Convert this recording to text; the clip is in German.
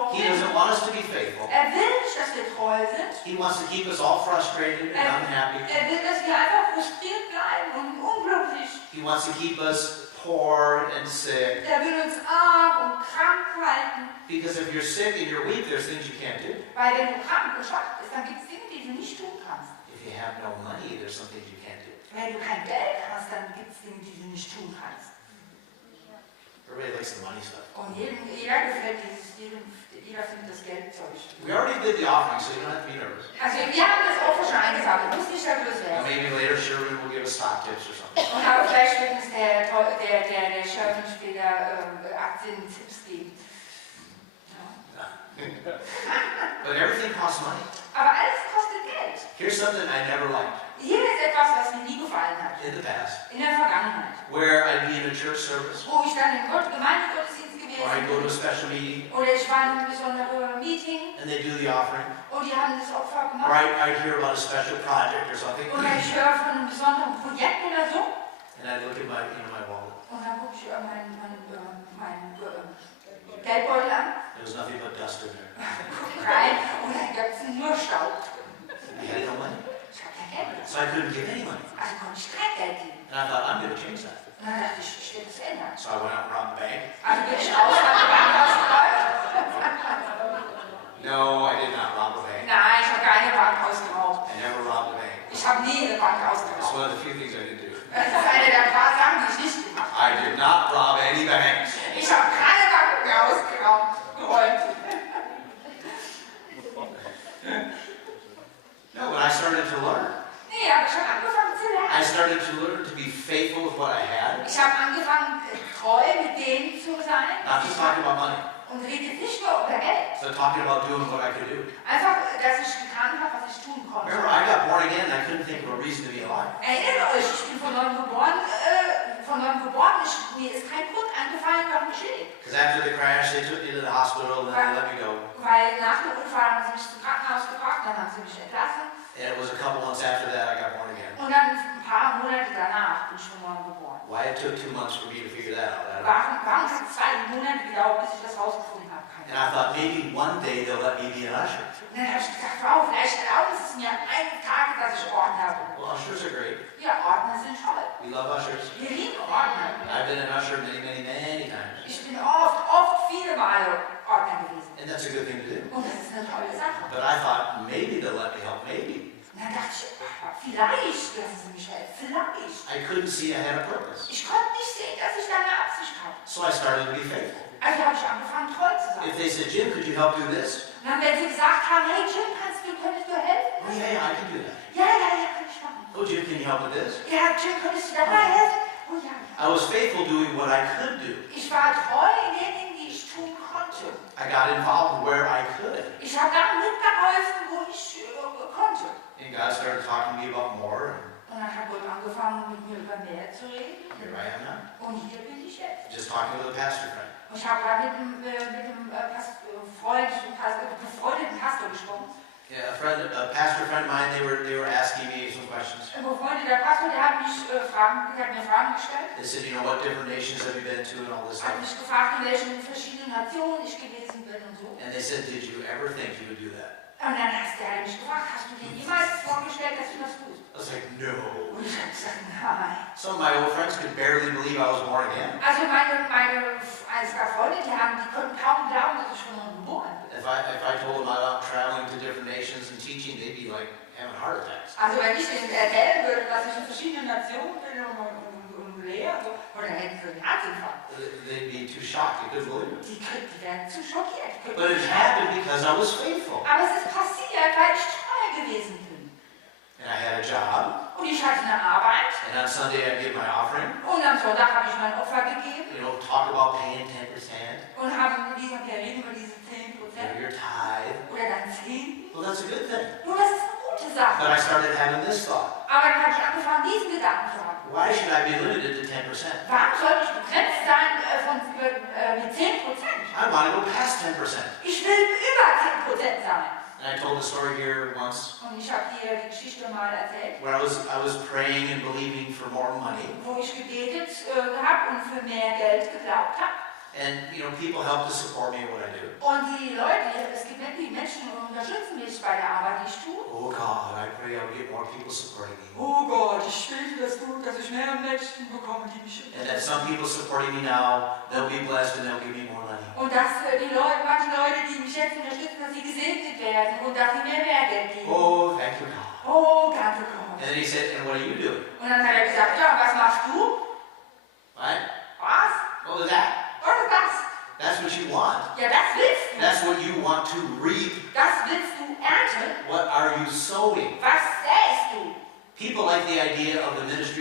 geworden He sind. doesn't want us to be faithful. Will nicht, dass wir treu sind. He wants to keep us all frustrated and unhappy. Will, dass wir einfach frustriert bleiben und unglücklich. He wants to keep us poor and sick. Will uns arm und krank halten. Because if you're sick and you're weak, there's things you can't do. Weil wenn du krank und schwach bist, dann gibt es Dinge, die du nicht tun kannst. If you have no money, there's some things you can't do. Wenn du kein Geld hast, dann gibt es Dinge, die du nicht tun kannst. Everybody likes the money stuff. Und jeder gefällt jeder findet das Geldzeug. We already did the offering, so you don't have to be nervous. Also wir haben das Opfer schon eingesammelt, du musst nicht nervös And werden. maybe later Sherman will give us stock tips or something. Und aber vielleicht wird uns der Sherman später Aktientipps geben. But everything costs money. Aber alles kostet Geld. Here's something I never liked Hier ist etwas, was mir nie gefallen hat. in the past. In der Vergangenheit. Where I'd be in a church service, Wo ich dann im Gemeindegottesdienst gewesen or I'd go to a bin. special meeting, Oder ich war in einem besonderen Meeting and they do the offering. und die haben das Opfer Or gemacht. I'd hear about a special project or something, Oder ich höre von einem besonderen Projekt oder so. and I'd look at my wallet. Und dann gucke ich meinen Geldbeutel an. There was nothing but dust in there. Rein und dann gab es nur Staub. I had no money, Ich habe kein Geld. so I couldn't give any money. Also konnte ich kein Geld geben. And I thought, I'm going to change that. Und dann dachte ich will das ändern. So I went out and robbed the bank. Also bin ich raus, habe die Bank ausgeraubt. No, I did not rob the bank. Nein, ich habe keine Bank ausgeraubt. I never robbed the bank. Ich habe nie eine Bank That's ausgeraubt. one of the few things I didn't do. Das ist eine der paar Sachen, die ich nicht gemacht habe. I did not rob any banks. Ich habe keine Bank mehr ausgeraubt. No, but I started to learn. Nee, aber ich habe angefangen zu I lernen. started to learn to be faithful with what I had, Ich habe angefangen, treu mit denen zu sein. not just talking about money, Und redet nicht nur über Geld. but talking about doing what I could do. Einfach, dass ich getan habe, was ich tun konnte. Remember, I got born again and I couldn't think of a reason to be alive. Erinnert euch, ich bin von neuem geboren. Mir ist kein Grund eingefallen, warum ich lebe. Because after the crash, they took me to the hospital and then they let me go. Weil nach dem Unfall haben sie mich zum Krankenhaus gebracht, dann haben sie mich entlassen. And it was a couple months after that I got born again. Und dann ein paar Monate danach bin ich von neuem geboren. Why it took 2 months for me to figure that out, I don't know. Warum hat es 2 Monate gedauert, bis ich das rausgefunden habe? And I thought maybe one day they'll let me be an usher. Und dann habe ich gedacht, wow, vielleicht erlauben sie es mir eines Tages, dass ich Orden habe. Well, ushers are great. Ja, Ordner sind toll. We love ushers. Wir lieben Ordner. I've been an usher many, many, many times. Ich bin oft viele Male Ordner gewesen. And that's a good thing to do. Und das ist eine tolle Sache. But I thought maybe they'll let me help, maybe. Und dann dachte ich, vielleicht lassen sie mich helfen, vielleicht. I couldn't see I had a purpose. Ich konnte nicht sehen, dass ich da eine Absicht habe. So I started to be faithful. Also habe ich angefangen, treu zu sein. If they said, Jim, could you help do this? Und dann, wenn sie gesagt haben, hey Jim, könntest du helfen? Oh, yeah, I can do that. Ja, kann ich machen. Oh, Jim, can you help with this? Ja, Jim, könntest du dabei helfen? Oh ja. I was faithful doing what I could do. Ich war treu in den Dingen, die ich tun konnte. I got involved where I could. Ich habe dann mitgeholfen, wo ich konnte. And God started talking to me about more. Und dann hat Gott angefangen, mit mir über mehr zu reden. And here I am now. Und hier bin ich jetzt. Just talking with a pastor friend. Und ich habe gerade mit einem befreundeten Pastor gesprochen. Yeah, a pastor friend of mine, they were asking me some questions. Ein befreundeter Pastor, der hat mir Fragen gestellt. They said, you know, what different nations have you been to and all this Hat stuff. mich gefragt, in welchen verschiedenen Nationen ich gewesen bin und so. And they said, did you ever think you would do that? Und dann hat er mich gefragt, hast du dir jemals vorgestellt, dass du das tust? I was like, no. Und ich habe gesagt, nein. Some of my old friends could barely believe I was born again. Also meine Freunde, die konnten kaum glauben, dass ich von neuem geboren bin. If I told them about traveling to different nations and teaching, they'd be like having heart attacks. Also wenn ich denen erzählen würde, dass ich in verschiedenen Nationen bin und lehre, oder hätten sie einen Herzinfarkt. They'd be too shocked. They couldn't believe it. Die werden zu schockiert. But it happened because I was faithful. Aber es ist passiert, weil ich treu gewesen bin. And I had a job. Und ich hatte eine Arbeit. And on Sunday I'd give my offering. Und am Sonntag habe ich mein Opfer gegeben. You know, talk about paying 10%. Und habe reden über diese 10%. Or your tithe. Oder dein Zehnten. Well, that's a good thing. Nun, das ist eine gute Sache. But I started having this thought. Aber dann habe ich angefangen, diesen Gedanken zu haben. Why should I be limited to 10%? Warum sollte ich begrenzt sein mit 10%? I want to go past 10%. Ich will über 10% sein. And I told the story here once Und ich habe hier die Geschichte mal erzählt, where I was praying and believing for more money. wo ich gebetet gehabt und für mehr Geld geglaubt habe. And, you know, people help to support me in what I do. Und die Leute, es gibt die Menschen, die unterstützen mich bei der Arbeit, die ich tue. Oh God, I pray I would get more people supporting me. Oh Gott, ich bete, dass ich mehr Menschen bekomme, die mich And that some people supporting me now, they'll be blessed and they'll give me more money. Und dass die Leute, manche Leute, die mich jetzt unterstützen, dass sie gesegnet werden und dass sie mir mehr Geld geben. Oh, thank you, God. Oh, danke Gott. And then he said, and what are you doing? Und dann hat er gesagt, ja, was machst du? Right? Was? What was that? Was ist das? That's what you want. Ja, das willst du. That's what you want to reap. Das willst du ernten. What are you sowing? Was säst du? People like the idea of the ministry